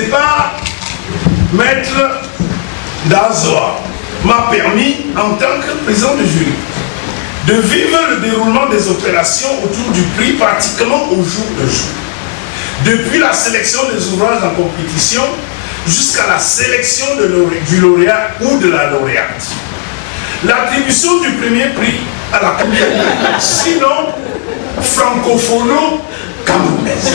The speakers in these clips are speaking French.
départ, Maître Dazoa m'a permis, en tant que président de jury, de vivre le déroulement des opérations autour du prix pratiquement au jour le jour. Depuis la sélection des ouvrages en compétition jusqu'à la sélection du lauréat ou de la lauréate. L'attribution du premier prix à la communauté, sinon francophono-camerounaise.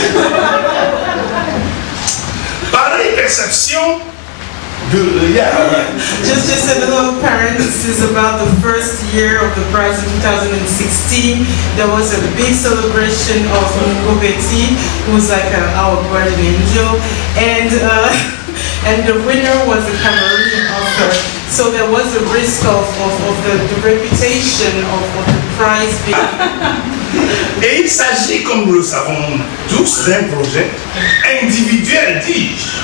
Pareille perception de... Just a little parenthesis about the first year of the prize in 2016. There was a big celebration of Mungo Betty, who was like our guardian angel, and the winner was a Cameroonian author. So there was a risk of the reputation of the prize being... Et il s'agit, comme nous le savons tous, d'un projet individuel, dis-je,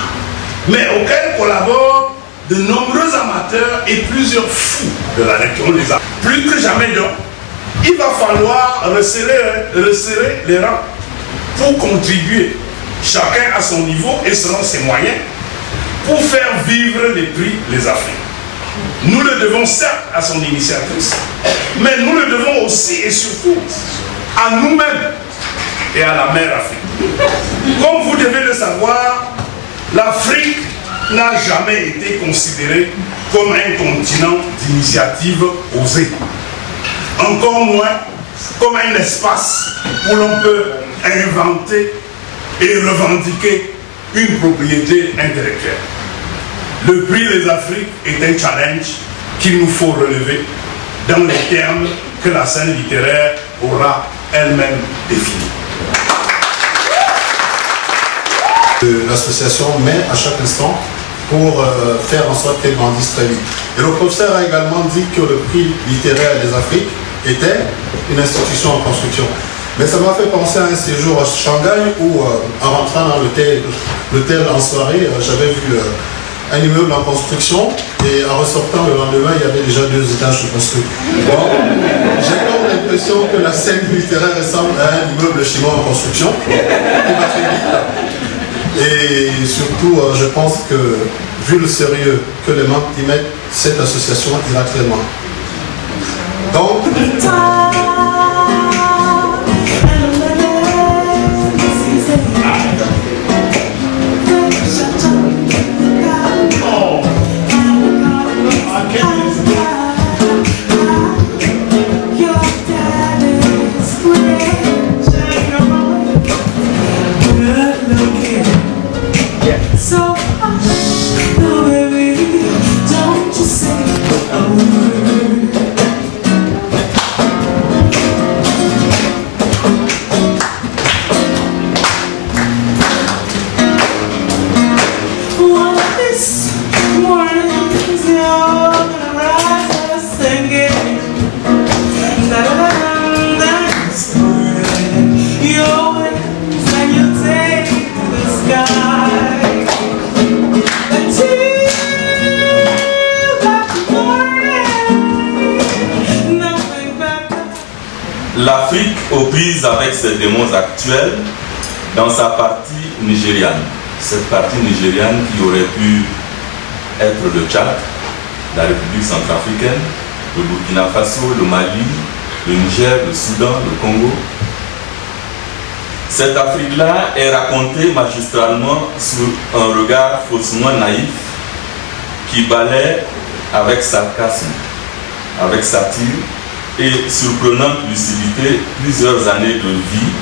mais auquel collaborent de nombreux amateurs et plusieurs fous de la lecture des arts. Plus que jamais donc, il va falloir resserrer les rangs pour contribuer, chacun à son niveau et selon ses moyens, pour faire vivre les prix Les Afriques. Nous le devons certes à son initiatrice, mais nous le devons aussi et surtout à nous-mêmes et à la mère Afrique. Comme vous devez le savoir, l'Afrique n'a jamais été considérée comme un continent d'initiative osée. Encore moins comme un espace où l'on peut inventer et revendiquer une propriété intellectuelle. Le prix Les Afriques est un challenge qu'il nous faut relever dans les termes que la scène littéraire aura elle-même définis. L'association met à chaque instant pour faire en sorte qu'elle grandisse très vite. Et le professeur a également dit que le prix littéraire des Afriques était une institution en construction. Mais ça m'a fait penser à un séjour à Shanghai où, en rentrant dans l'hôtel en soirée, j'avais vu un immeuble en construction et en ressortant le lendemain, il y avait déjà 2 étages construits. Bon, j'ai comme l'impression que la scène littéraire ressemble à un immeuble chinois en construction. Et surtout, je pense que, vu le sérieux que les membres y mettent, cette association ira très loin. Donc, L'Afrique aux prises avec ses démons actuels dans sa partie nigériane. Cette partie nigériane qui aurait pu être le Tchad, la République centrafricaine, le Burkina Faso, le Mali, le Niger, le Soudan, le Congo. Cette Afrique-là est racontée magistralement sous un regard faussement naïf qui balaie avec sarcasme, avec satire et surprenante lucidité plusieurs années de vie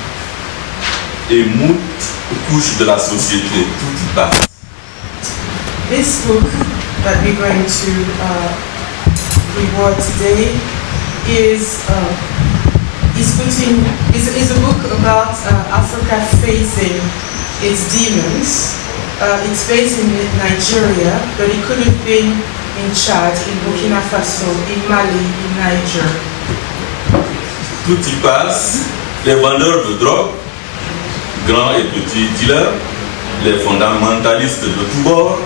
et moult couches de la société, tout y passe. This book that we're going to reward today is a book about Africa facing its demons. It's based in Nigeria, but it could have been in Chad, in Burkina Faso, in Mali, in Niger. Tout y passe, les vendeurs de drogue, grands et petits dealers, les fondamentalistes de tous bords,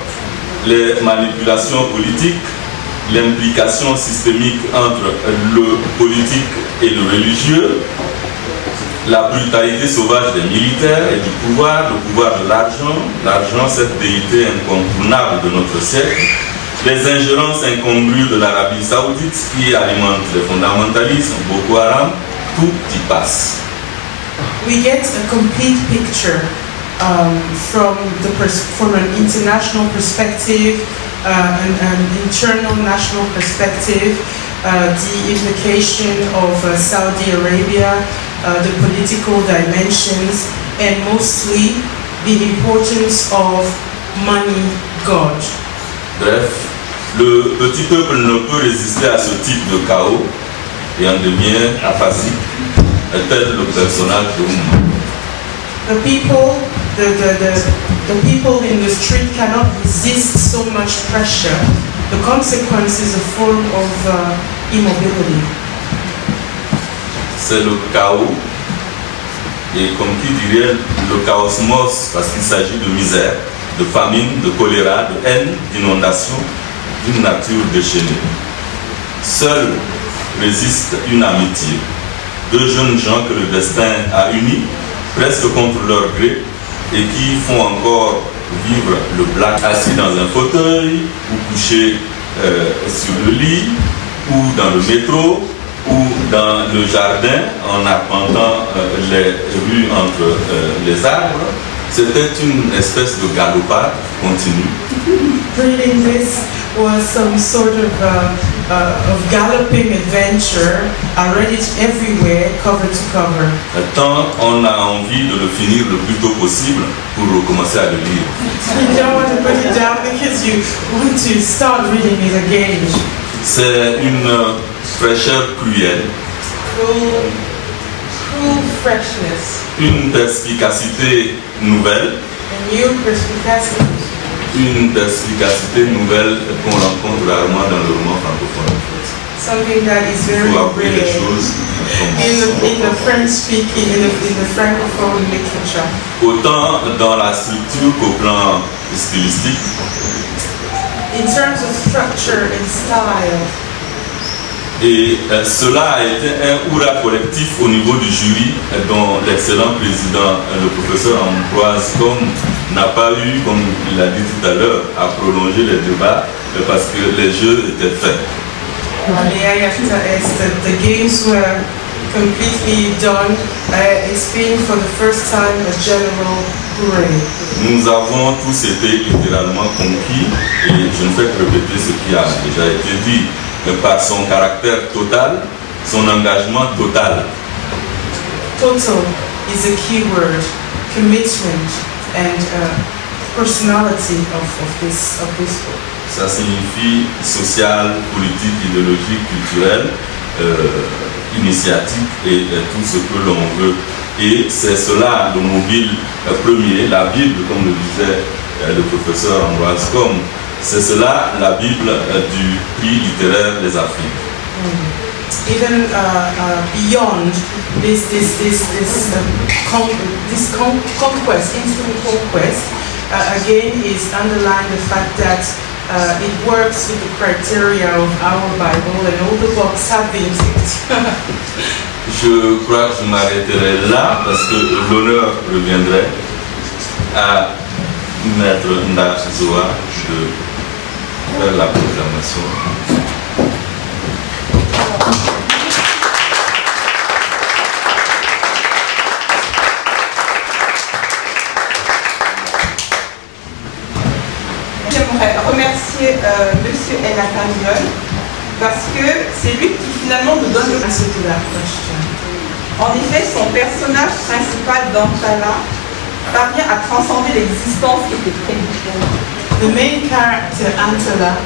les manipulations politiques, l'implication systémique entre le politique et le religieux, la brutalité sauvage des militaires et du pouvoir, le pouvoir de l'argent, cette déité incontournable de notre siècle, les ingérences incongrues de l'Arabie Saoudite qui alimentent les fondamentalismes, Boko Haram, tout y passe. We get a complete picture from an international perspective, an internal national perspective, the implication of Saudi Arabia, the political dimensions, and mostly the importance of money god. Bref, le petit peuple ne peut résister à ce type de chaos et en devient aphasique, tel le personnage de Oumar. The people in the street cannot resist so much pressure. The consequence is a form of immobility. C'est le chaos, et comme qui dirait le chaosmos, parce qu'il s'agit de misère, de famine, de choléra, de haine, d'inondation, d'une nature déchaînée. Seule résiste une amitié. Deux jeunes gens que le destin a unis, presque contre leur gré, et qui font encore vivre le black assis dans un fauteuil, ou couché sur le lit, ou dans le métro, ou dans le jardin, en arpentant les rues entre les arbres. C'était une espèce de galopade continue. Reading this was some sort of galloping adventure, already everywhere, cover to cover. Tant on a envie de le finir le plus tôt possible pour recommencer à le lire. You don't want to put it down because you want to start reading it again. C'est une fraîcheur cruelle. Cool freshness. Une perspicacité nouvelle. A new perspicacity. Une perspicacité nouvelle qu'on rencontre rarement dans le roman francophone. Something that is very rare in the French speaking, in the francophone literature. Autant dans la structure qu'au plan stylistique. In terms of structure and style. Et cela a été un hurrah collectif au niveau du jury, dont l'excellent président, le professeur Ambroise Comme, n'a pas eu, comme il l'a dit tout à l'heure, à prolonger les débats parce que les jeux étaient faits. The games were completely done. It's been for the first time a general hooray. Nous avons tous été littéralement conquis, et je ne fais que répéter ce qui a déjà été dit. Par son caractère total, son engagement total. Total is a key word, commitment and personality of this book. Ça signifie social, politique, idéologique, culturel, initiatique et tout ce que l'on veut. Et c'est cela le mobile premier, la Bible, comme le disait le professeur Ambroise Comme. C'est cela la Bible du prix littéraire des Afriques. Even beyond this conquest, instant conquest, again is underlying the fact that it works with the criteria of our Bible and all the books have been ticked. Je crois que je m'arrêterai là parce que l'honneur reviendrait à Maître Ndak Zoa de faire la proclamation. J'aimerais remercier Monsieur El Akaniol parce que c'est lui qui finalement nous donne le answer to that question. En effet, son personnage principal Dantala parvient à transcender l'existence qui était prévue pour lui. The main character, Antala,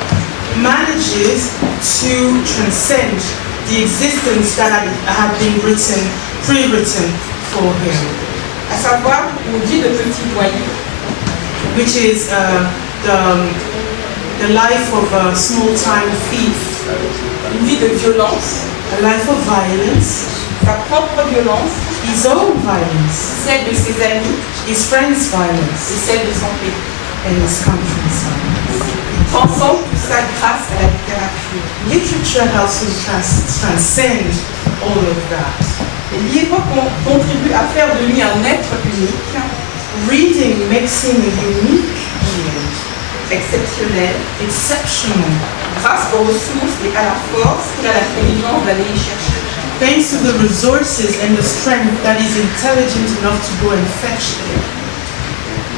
manages to transcend the existence that had been pre-written for him. À savoir une vie de petit voyou, which is the life of a small-time thief, une vie de violence, a life of violence, sa propre violence, his own violence, celle de ses amis his friend's violence, et celle de son pays. and his country's violence. Transcende tout ça grâce à la littérature. Literature helps to transcend all of that. Les livres contribuent à faire de lui un être unique, Reading makes him a unique being, exceptional, grâce aux ressources et à la force qu'il a l'intelligence d'aller y chercher. thanks to the resources and the strength that is intelligent enough to go and fetch them.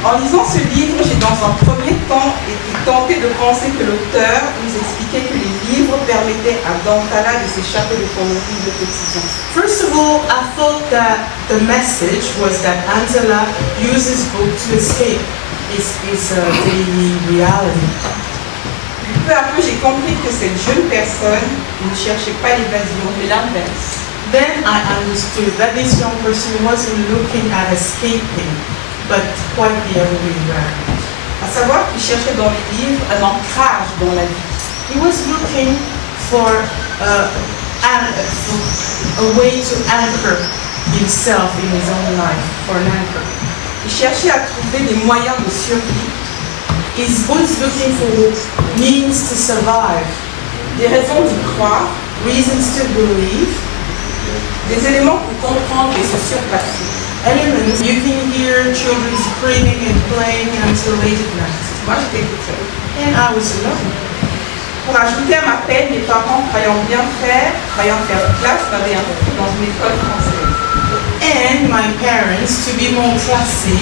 En lisant ce livre, j'ai dans un premier temps été tenté de penser que l'auteur nous expliquait que les livres permettaient à Dantala de s'échapper de son horrible quotidien. First of all, I thought that the message was that Dantala uses books to escape his daily reality. Puis peu à peu, j'ai compris que cette jeune personne ne cherchait pas l'évasion, mais l'inverse. Then I understood that this young person wasn't looking at escaping, but quite the other way around. À savoir qu'il cherchait dans les livres un ancrage dans la vie. He was looking for a way to anchor himself in his own life, for an anchor. Il cherchait à trouver des moyens de survie, He was looking for means to survive, des raisons d'y croire, reasons to believe, des éléments pour comprendre et se surpasser. elements. You can hear children screaming and playing until late at night. Moi, j'étais toute seule. And I was alone. Pour ajouter à ma peine, mes parents, croyant faire classe, m'avaient inscrit dans une école française. And my parents, to be more classy,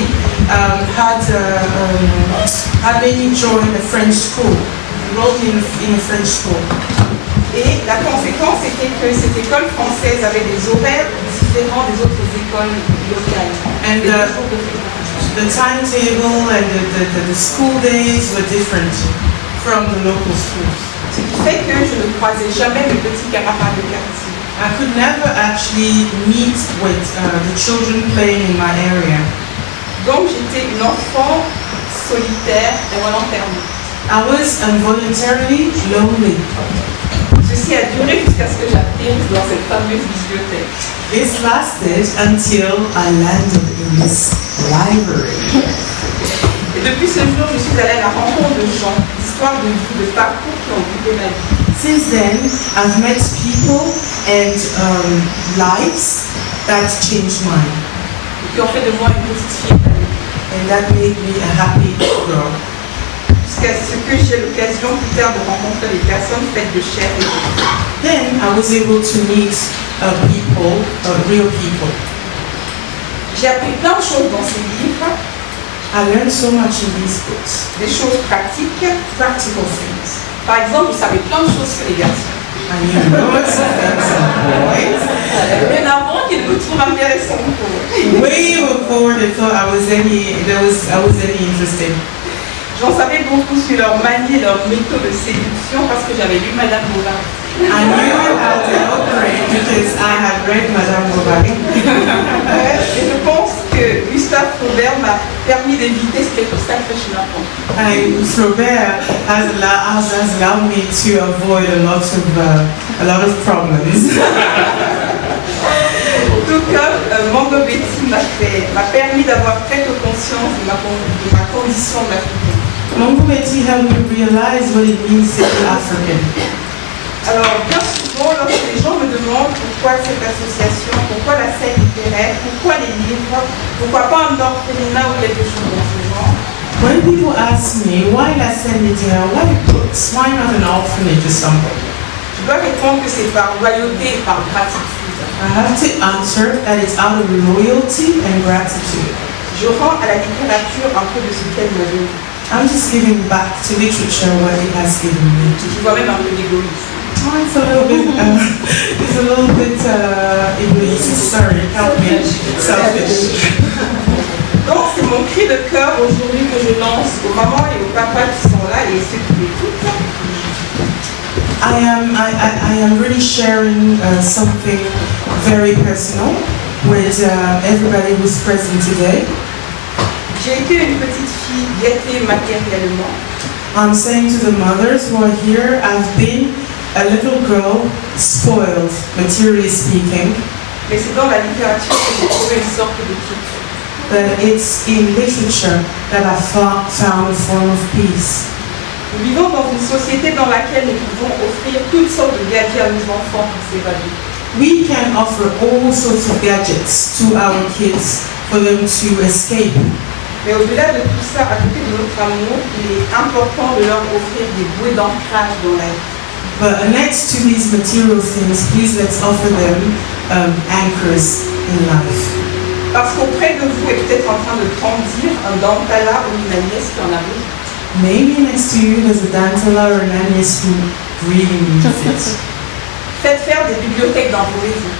had me join a French school, enrolled in a French school. Et la conséquence était que cette école française avait des horaires différents des autres écoles locales. And the timetable and the school days were different from the local schools. Ce qui fait que je ne croisais jamais mes petits camarades de quartier. I could never actually meet with the children playing in my area. Donc j'étais une enfant solitaire et volontairement. I was involuntarily lonely. Ceci a duré jusqu'à ce que j'atterrisse dans cette fameuse bibliothèque. This lasted until I landed in this library. Et depuis ce jour, je suis allée à la rencontre de gens, d'histoires de vie, de parcours qui ont guidé ma vie. Since then, I've met people and lives that changed mine. Et qui ont fait de moi une petite fille épanouie. And that made me a happy girl. Jusqu'à ce que j'ai l'occasion plus tard de rencontrer des personnes faites de chair et d'os. Then I was able to meet people, real people. J'ai appris plein de choses dans ces livres, I learned so much in these books. des choses pratiques. Practical things. Par exemple, je savais plein de choses sur les garçons. I knew loads of things on boys. Bien avant qu'ils me trouvent intéressant pour eux. Way before they thought I was any interested. J'en savais beaucoup sur leur manie et leur méthode de séduction parce que j'avais lu Madame Bovary. I knew how to operate because I had read Madame Bovary. Et je pense que Gustave Flaubert m'a permis d'éviter quelques sacrés chemins. And Flaubert has allowed me to avoid a lot of problems. Tout comme Mango Betty m'a permis d'avoir très conscience de ma condition d'Africaine. Mango Betty helped me realize what it means to be African. Alors, bien souvent, lorsque les gens me demandent pourquoi cette association, pourquoi la scène littéraire, pourquoi les livres, pourquoi pas un orphelinat ou quelque chose dans ce genre, When people ask me, why La Scène Littéraire, why books, why not an orphanage or something? je dois répondre que c'est par loyauté et par gratitude. I have to answer that it's out of loyalty and gratitude. Je rends à la littérature un peu de ce qu'elle m'a donné. I'm just giving back to literature what it has given me. Je vois même un peu d'égoïsme. Oh, it's a little bit egoist. Sorry, help me. Selfish. Donc c'est mon cri de cœur aujourd'hui que je lance aux mamans et aux papas qui sont là et ceux qui m'écoutent. I am really sharing something very personal with everybody who's present today. J'ai été une petite fille gâtée matériellement. I'm saying to the mothers who are here, I've been a little girl spoiled, materially speaking. Mais c'est dans la littérature que j'ai trouvé une sorte de quitte. But it's in literature that I found a form of peace. Nous vivons dans une société dans laquelle nous pouvons offrir toutes sortes de gadgets à nos enfants pour s'évader. We can offer all sorts of gadgets to our kids for them to escape. Mais au-delà de tout ça, à côté de notre amour, il est important de leur offrir des bouées d'ancrage dans la vie. But next to these material things, please let's offer them anchors in life. Parce qu'auprès de vous est peut-être en train de grandir un Dantala ou une Agnès qui en a besoin. Maybe next to you there's a Dantala or an Agnès who really needs it. Faites faire des bibliothèques dans vos maisons.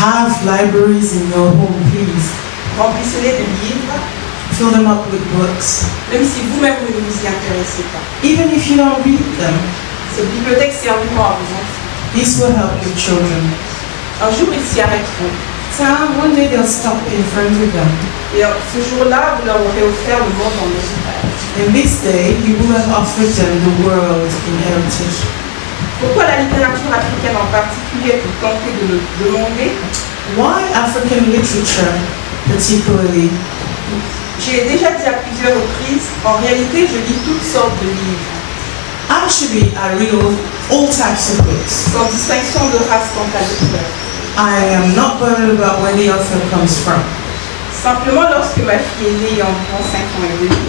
Have libraries in your home, please. Remplissez-les de livres, Fill them up with books. même si vous-même vous ne vous y intéressez pas. Even if you don't read them, Ces bibliothèques serviront à vos enfants. this will help your children. Un jour, ils s'y arrêteront. So one day they'll stop in front of them. Et ce jour-là, vous leur aurez offert le monde en héritage. And this day, you will have offered them the world in heritage. Pourquoi la littérature africaine en particulier est tentée de le demander? Why African literature particularly? J'ai déjà dit à plusieurs reprises, en réalité, je lis toutes sortes de livres, Actually, I read all types of books. sans distinction de race quant à l'auteur. I am not bothered about where the author comes from. Simplement, lorsque ma fille est née il y a environ 5 ans et demi,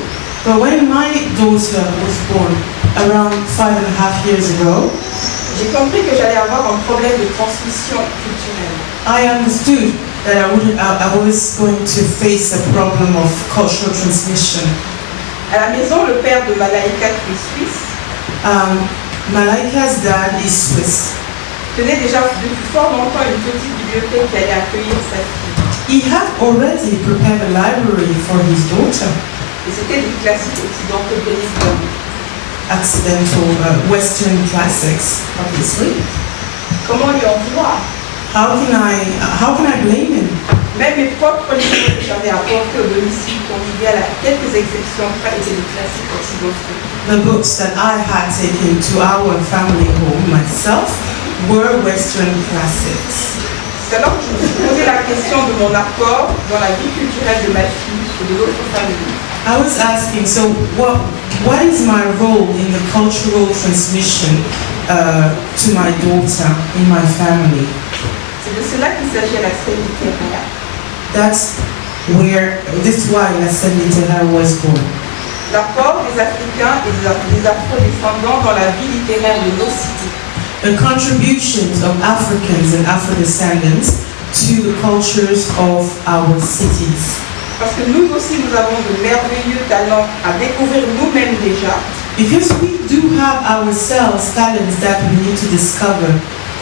But when my daughter was born around 5.5 years ago, j'ai compris que j'allais avoir un problème de transmission culturelle. I understood that I was going to face a problem of cultural transmission. À la maison, le père de Malaika, qui est suisse, Malaika's dad is Swiss. tenait déjà depuis fort longtemps une petite bibliothèque qui allait accueillir sa fille. He had already prepared a library for his daughter, Et c'était des classiques occidentaux de Lisbonne. accidental Western classics, obviously. Comment lui en vouloir? How can I blame him? Même mes propres livres que j'avais apportés au domicile conjugal, à quelques exceptions près, étaient des classiques occidentaux. The books that I had taken to our family home myself were Western classics. C'est alors que je me suis posé la question de mon apport dans la vie culturelle de ma fille et de l'autre famille. I was asking, so what is my role in the cultural transmission to my daughter in my family? C'est de cela qu'il s'agit à la scène littéraire. This is why La Scène littéraire was born. L'apport des Africains et des Afro-descendants dans la vie littéraire de nos cités. The contributions of Africans and Afro-descendants to the cultures of our cities. Parce que nous aussi, nous avons de merveilleux talents à découvrir nous-mêmes déjà. Because we do have ourselves talents that we need to discover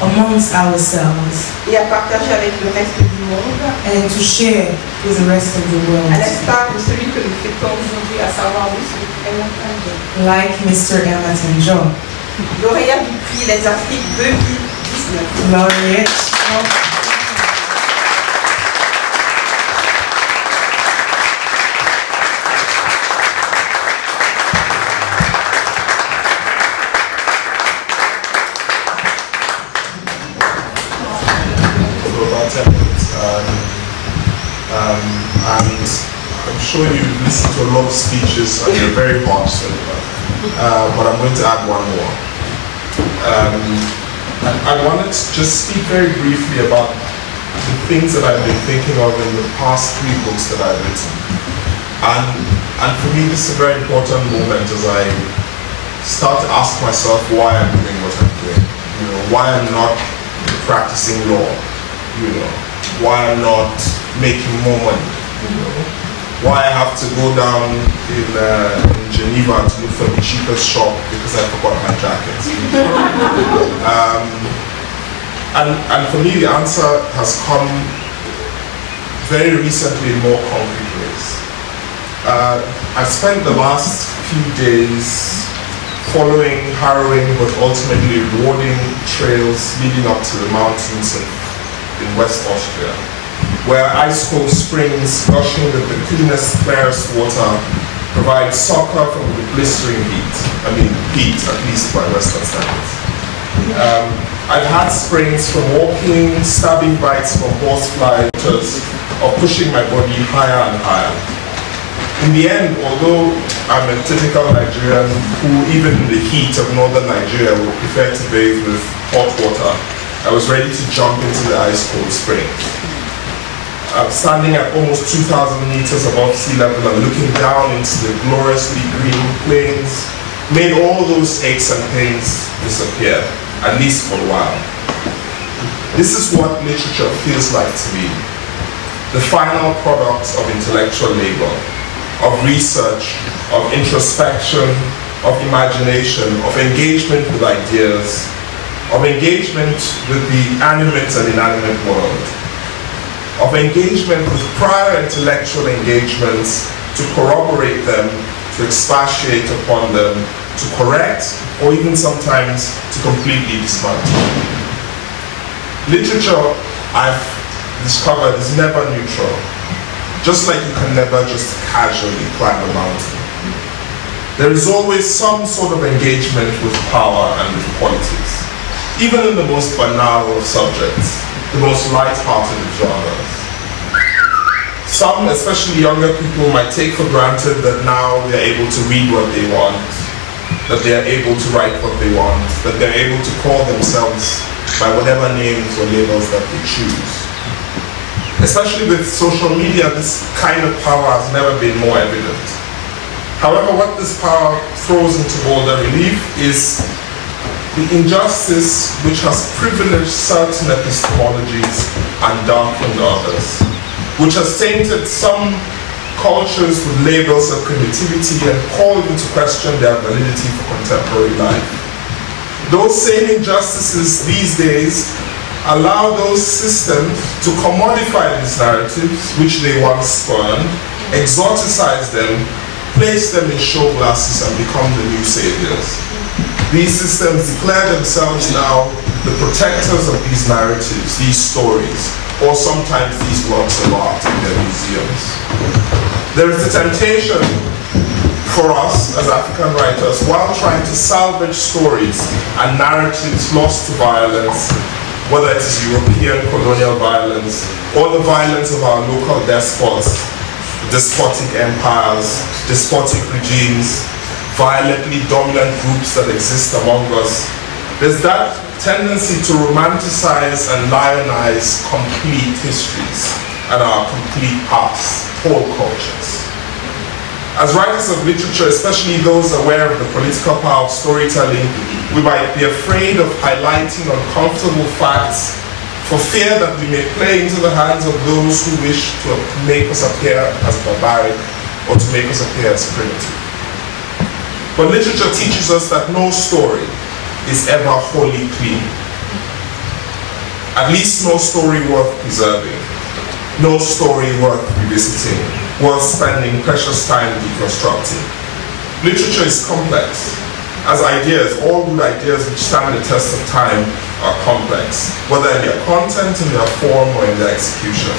amongst ourselves Et à partager avec le reste du monde, and to share with the rest of the à world. l'instar de celui que nous fêtons aujourd'hui, à savoir M. Emerson John. Like Mr. Emerson John, Lauréat du prix Les Afriques 2019. laureate. And I'm sure you've listened to a lot of speeches and you're very hot, so, but I'm going to add one more. I wanted to just speak very briefly about the things that I've been thinking of in the past 3 books that I've written. And for me, this is a very important moment as I start to ask myself why I'm doing what I'm doing. You know, why I'm not practicing law. You know, why I'm not making more money. You know, why I have to go down in Geneva to look for the cheapest shop because I forgot my jacket. And for me, the answer has come very recently in more concrete ways. I've spent the last few days following harrowing but ultimately rewarding trails leading up to the mountains in West Austria, where ice cold springs gushing with the cleanest, clearest water provide succor from the blistering heat. I mean, heat, at least by Western standards. I've had springs from walking, stabbing bites from horsefly, or pushing my body higher and higher. In the end, although I'm a typical Nigerian who, even in the heat of northern Nigeria, would prefer to bathe with hot water, I was ready to jump into the ice cold spring. Standing at almost 2,000 meters above sea level and looking down into the gloriously green plains made all those aches and pains disappear, at least for a while. This is what literature feels like to me. The final product of intellectual labor, of research, of introspection, of imagination, of engagement with ideas, of engagement with the animate and inanimate world, of engagement with prior intellectual engagements to corroborate them, to expatiate upon them, to correct, or even sometimes to completely dismantle. Literature, I've discovered, is never neutral, just like you can never just casually climb a mountain. There is always some sort of engagement with power and with politics, even in the most banal of subjects, the most light-hearted of genres. Some, especially younger people, might take for granted that now they're able to read what they want, that they're able to write what they want, that they're able to call themselves by whatever names or labels that they choose. Especially with social media, this kind of power has never been more evident. However, what this power throws into bolder relief is the injustice which has privileged certain epistemologies and darkened others, which has tainted some cultures with labels of primitivity and called into question their validity for contemporary life. Those same injustices these days allow those systems to commodify these narratives, which they once spurned, exoticize them, place them in show glasses, and become the new saviors. These systems declare themselves now the protectors of these narratives, these stories, or sometimes these works of art in their museums. There is the temptation for us as African writers, while trying to salvage stories and narratives lost to violence, whether it is European colonial violence or the violence of our local despots, despotic empires, despotic regimes, violently dominant groups that exist among us, there's that tendency to romanticize and lionize complete histories and our complete past, whole cultures. As writers of literature, especially those aware of the political power of storytelling, we might be afraid of highlighting uncomfortable facts for fear that we may play into the hands of those who wish to make us appear as barbaric or to make us appear as primitive. But literature teaches us that no story is ever wholly clean. At least no story worth preserving, no story worth revisiting, worth spending precious time deconstructing. Literature is complex. As ideas, all good ideas which stand the test of time are complex, whether in their content, in their form, or in their execution.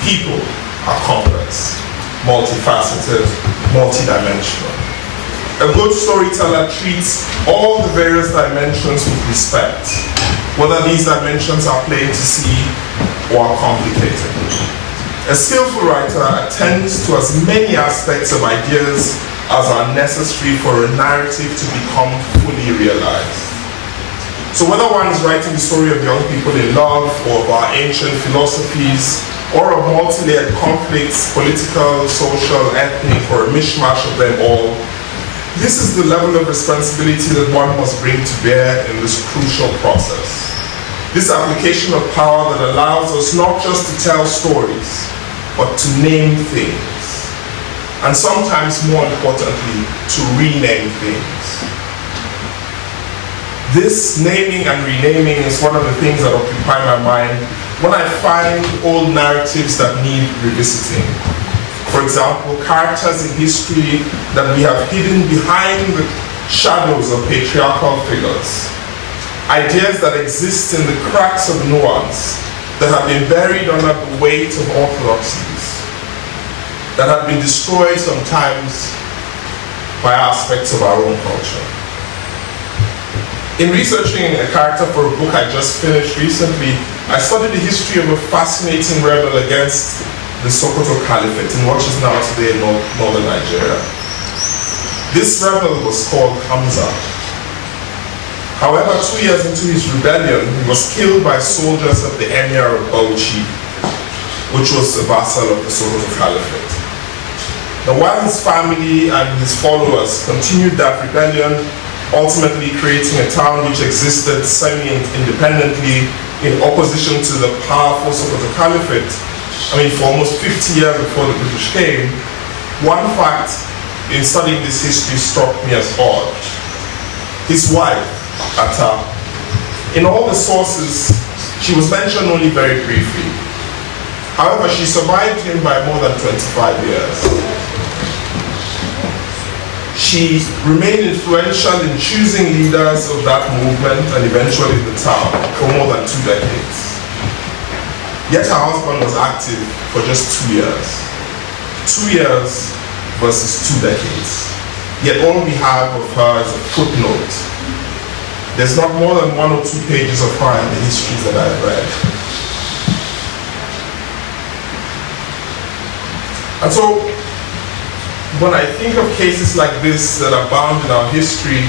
People are complex, multifaceted, multidimensional. A good storyteller treats all the various dimensions with respect, whether these dimensions are plain to see or are complicated. A skillful writer attends to as many aspects of ideas as are necessary for a narrative to become fully realized. So whether one is writing the story of young people in love, or of our ancient philosophies, or of multi-layered conflicts, political, social, ethnic, or a mishmash of them all, this is the level of responsibility that one must bring to bear in this crucial process. This application of power that allows us not just to tell stories, but to name things. And sometimes, more importantly, to rename things. This naming and renaming is one of the things that occupy my mind when I find old narratives that need revisiting. For example, characters in history that we have hidden behind the shadows of patriarchal figures. Ideas that exist in the cracks of nuance, that have been buried under the weight of orthodoxies, that have been destroyed sometimes by aspects of our own culture. In researching a character for a book I just finished recently, I studied the history of a fascinating rebel against the Sokoto Caliphate in what is now today northern Nigeria. This rebel was called Hamza. However, 2 years into his rebellion, he was killed by soldiers of the Emir of Bauchi, which was a vassal of the Sokoto Caliphate. Now, while his family and his followers continued that rebellion, ultimately creating a town which existed semi-independently in opposition to the powerful Sokoto Caliphate, for almost 50 years before the British came, one fact in studying this history struck me as odd. His wife, Atta, in all the sources, she was mentioned only very briefly. However, she survived him by more than 25 years. She remained influential in choosing leaders of that movement and eventually the town for more than 2 decades. Yet her husband was active for just 2 years. 2 years versus 2 decades. Yet all we have of her is a footnote. There's not more than 1 or 2 pages of her in the histories that I've read. And so, when I think of cases like this that are bound in our history,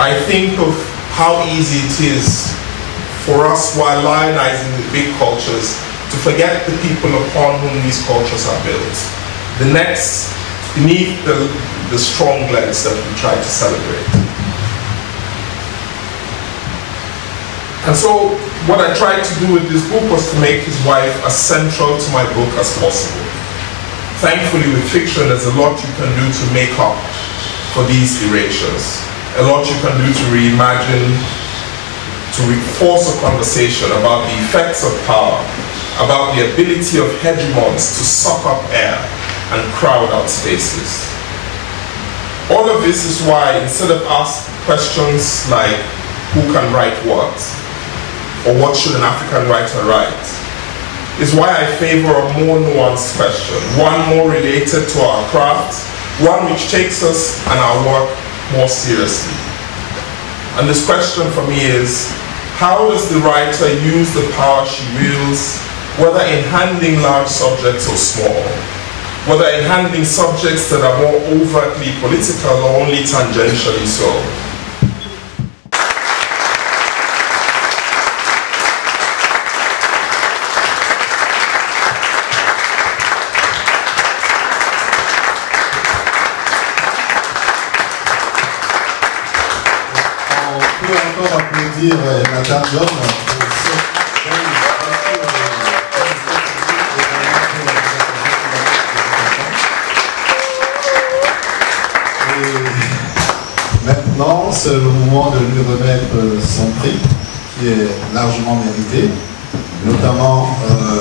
I think of how easy it is for us, while lionizing the big cultures, to forget the people upon whom these cultures are built. The necks beneath the strong legs that we try to celebrate. And so, what I tried to do with this book was to make his wife as central to my book as possible. Thankfully, with fiction, there's a lot you can do to make up for these erasures. A lot you can do to reimagine, to reinforce a conversation about the effects of power, about the ability of hegemons to suck up air and crowd out spaces. All of this is why, instead of asking questions like, who can write what? Or what should an African writer write? Is why I favor a more nuanced question, one more related to our craft, one which takes us and our work more seriously. And this question for me is, how does the writer use the power she wields, whether in handling large subjects or small, whether in handling subjects that are more overtly political or only tangentially so? Madame John, maintenant, c'est le moment de lui remettre son prix, qui est largement mérité, notamment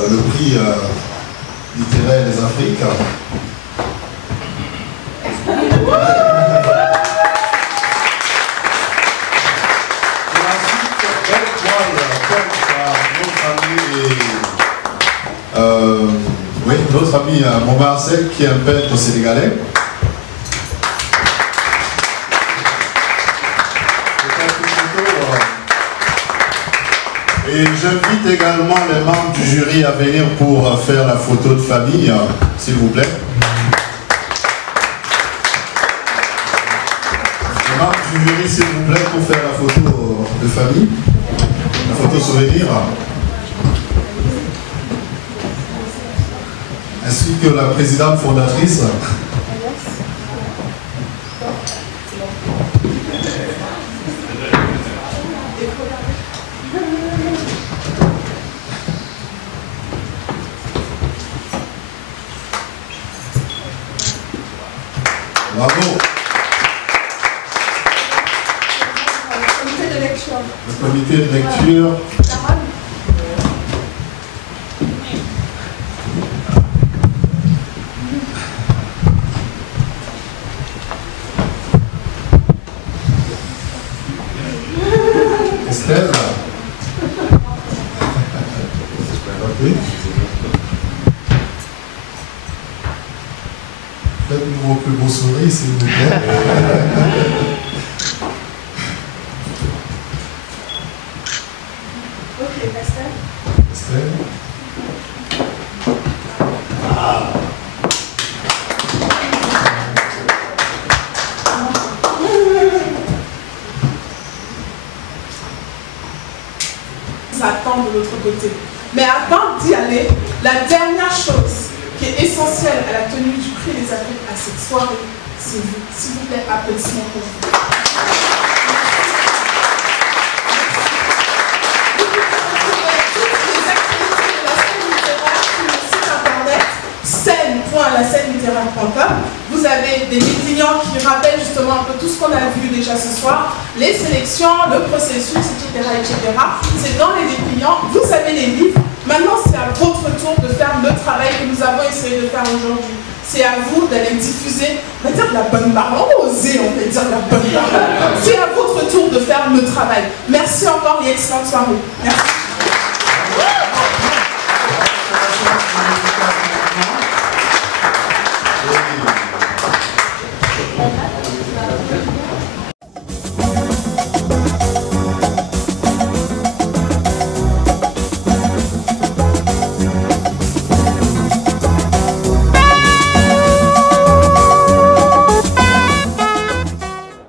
le prix littéraire des Afriques. Oui, notre ami Momar Seck, qui est un peintre sénégalais. Et j'invite également les membres du jury à venir pour faire la photo de famille, s'il vous plaît. Les membres du jury, s'il vous plaît, pour faire la photo de famille, la photo souvenir. Ainsi que la présidente fondatrice. Bravo. Le comité de lecture. Estelle. Ok. Faites-nous vos plus beaux sourires, s'il vous plaît. Ok, Estelle. Estelle. côté. Mais avant d'y aller, la dernière chose qui est essentielle à la tenue du prix des Afriques à cette soirée, c'est vous. S'il vous plaît, applaudissements pour vous. Scène.lascènelittéraire.com. Vous avez des clients qui rappellent justement un peu tout ce qu'on a vu déjà ce soir, les sélections, le processus, etc. C'est dans les dépliants, vous avez les livres. Maintenant, c'est à votre tour de faire le travail que nous avons essayé de faire aujourd'hui. C'est à vous d'aller diffuser, on va dire de la bonne parole, on va oser, on va dire de la bonne parole. C'est à votre tour de faire le travail. Merci encore et excellente soirée. Merci.